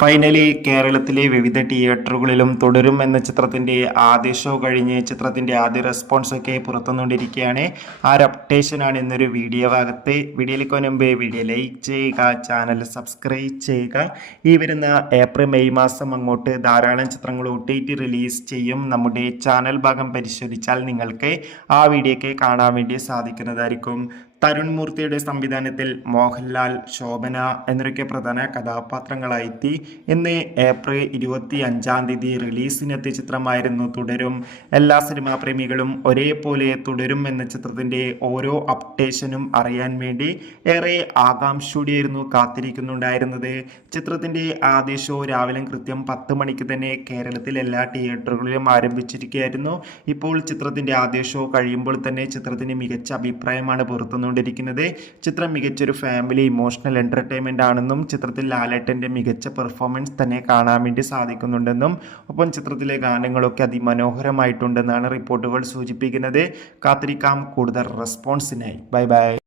Finally കേരളത്തിലെ വിവിധ തിയേറ്ററുകളിലും തുടരും എന്ന ചിത്രത്തിൻ്റെ ആദ്യ ഷോ കഴിഞ്ഞ് ചിത്രത്തിൻ്റെ ആദ്യ റെസ്പോൺസൊക്കെ പുറത്തുകൊണ്ടിരിക്കുകയാണ്. ആ ഒരു അപ്ഡേഷനാണ് ഇന്നൊരു വീഡിയോ ഭാഗത്ത്. വീഡിയോയിലേക്ക് മുമ്പ് വീഡിയോ ലൈക്ക് ചെയ്യുക, ചാനൽ സബ്സ്ക്രൈബ് ചെയ്യുക. ഈ വരുന്ന ഏപ്രിൽ മെയ് മാസം അങ്ങോട്ട് ധാരാളം ചിത്രങ്ങൾ OTT റിലീസ് ചെയ്യും. നമ്മുടെ ചാനൽ ഭാഗം പരിശോധിച്ചാൽ നിങ്ങൾക്ക് ആ വീഡിയോയ്ക്ക് കാണാൻ വേണ്ടി സാധിക്കുന്നതായിരിക്കും. തരുൺ മൂർത്തിയുടെ സംവിധാനത്തിൽ മോഹൻലാൽ, ശോഭന എന്നൊക്കെ പ്രധാന കഥാപാത്രങ്ങളായെത്തി. ഇന്ന് ഏപ്രിൽ 25 റിലീസിനെത്തിയ ചിത്രമായിരുന്നു തുടരും. എല്ലാ സിനിമാ പ്രേമികളും ഒരേപോലെ തുടരും എന്ന ചിത്രത്തിൻ്റെ ഓരോ അപ്ഡേഷനും അറിയാൻ വേണ്ടി ഏറെ ആകാംക്ഷയോടെയായിരുന്നു കാത്തിരിക്കുന്നുണ്ടായിരുന്നത്. ചിത്രത്തിൻ്റെ ആദ്യ ഷോ രാവിലെ കൃത്യം 10 മണിക്ക് തന്നെ കേരളത്തിൽ എല്ലാ തിയേറ്ററുകളിലും ആരംഭിച്ചിരിക്കുകയായിരുന്നു. ഇപ്പോൾ ചിത്രത്തിൻ്റെ ആദ്യ ഷോ കഴിയുമ്പോൾ തന്നെ ചിത്രത്തിന് മികച്ച അഭിപ്രായമാണ് പുറത്തുനിന്നുകൊണ്ടിരിക്കുന്നത്. ചിത്രം മികച്ചൊരു ഫാമിലി ഇമോഷണൽ എൻ്റർടൈൻമെൻ്റ് ആണെന്നും ചിത്രത്തിൽ ലാലേട്ടൻ്റെ മികച്ച പെർഫോമൻസ് തന്നെ കാണാൻ വേണ്ടി സാധിക്കുന്നുണ്ടെന്നും ഒപ്പം ചിത്രത്തിലെ ഗാനങ്ങളൊക്കെ അതിമനോഹരമായിട്ടുണ്ടെന്നാണ് റിപ്പോർട്ടുകൾ സൂചിപ്പിക്കുന്നത്. കാത്തിരിക്കാം കൂടുതൽ റെസ്പോൺസിനായി. Bye bye.